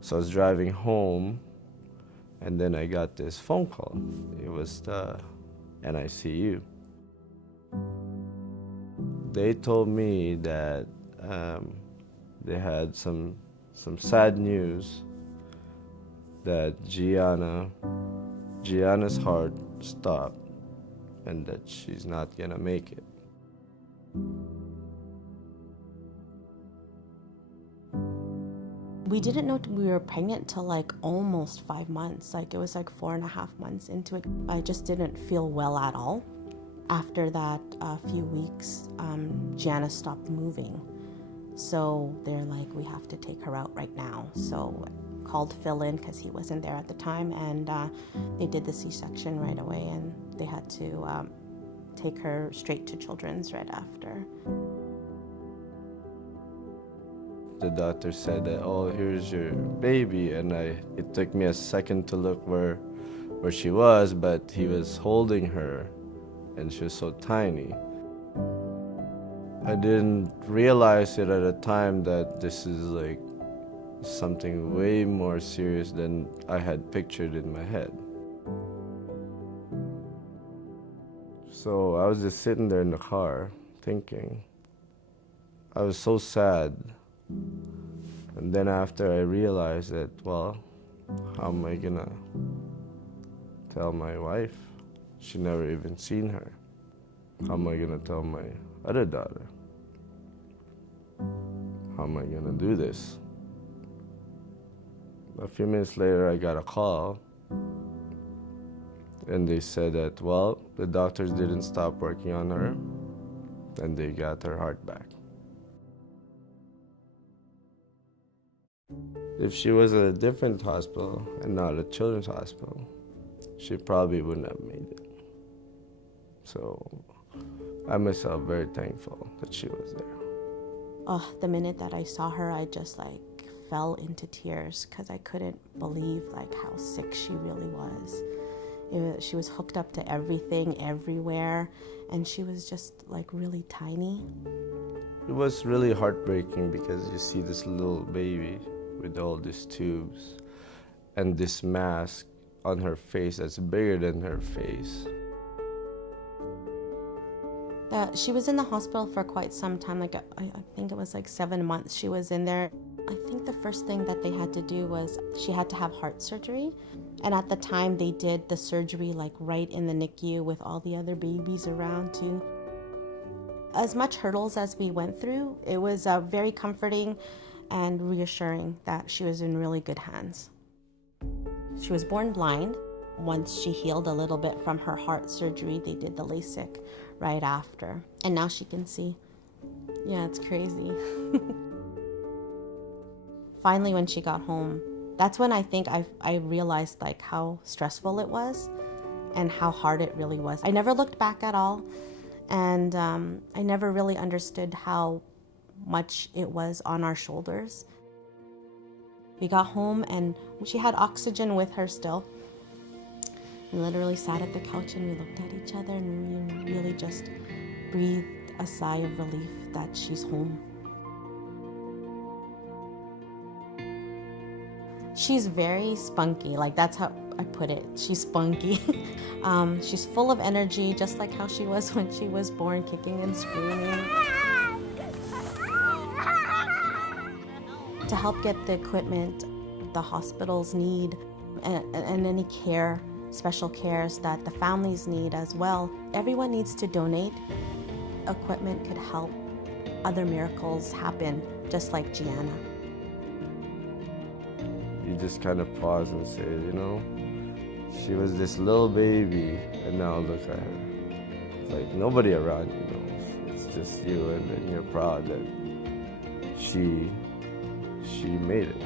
So I was driving home, and then I got this phone call. It was the NICU. They told me that they had some sad news that Gianna's heart stopped and that she's not gonna make it. We didn't know we were pregnant till like almost 5 months. Like it was like 4.5 months into it. I just didn't feel well at all. After that few weeks, Gianna stopped moving. So they're like, we have to take her out right now. So called Phil in because he wasn't there at the time, and they did the C-section right away, and they had to take her straight to Children's right after. The doctor said that, oh, here's your baby, and it took me a second to look where she was, but he was holding her, and she was so tiny. I didn't realize it at the time that this is like something way more serious than I had pictured in my head. So I was just sitting there in the car thinking. I was so sad. And then after I realized that, well, how am I gonna tell my wife? She never even seen her. How am I gonna tell my other daughter? How am I gonna do this? A few minutes later, I got a call, and they said that, well, the doctors didn't stop working on her, and they got her heart back. If she was at a different hospital and not a children's hospital, she probably wouldn't have made it. So I myself very thankful that she was there. Oh, the minute that I saw her, I just like fell into tears because I couldn't believe like how sick she really was. She was hooked up to everything, everywhere, and she was just like really tiny. It was really heartbreaking because you see this little baby with all these tubes and this mask on her face that's bigger than her face. She was in the hospital for quite some time, like I think it was like 7 months she was in there. I think the first thing that they had to do was she had to have heart surgery. And at the time they did the surgery like right in the NICU with all the other babies around too. As much hurdles as we went through, it was very comforting and reassuring that she was in really good hands. She was born blind. Once she healed a little bit from her heart surgery, they did the LASIK right after. And now she can see. Yeah, it's crazy. Finally, when she got home, that's when I think I realized like how stressful it was and how hard it really was. I never looked back at all, and I never really understood how much it was on our shoulders. We got home and she had oxygen with her still. We literally sat at the couch and we looked at each other and we really just breathed a sigh of relief that she's home. She's very spunky, like that's how I put it. She's spunky. She's full of energy, just like how she was when she was born, kicking and screaming. To help get the equipment the hospitals need and any care, special cares that the families need as well, everyone needs to donate. Equipment could help other miracles happen, just like Gianna. You just kind of pause and say, you know, she was this little baby, and now look at her. Like nobody around you knows. It's just you, and you're proud that she made it.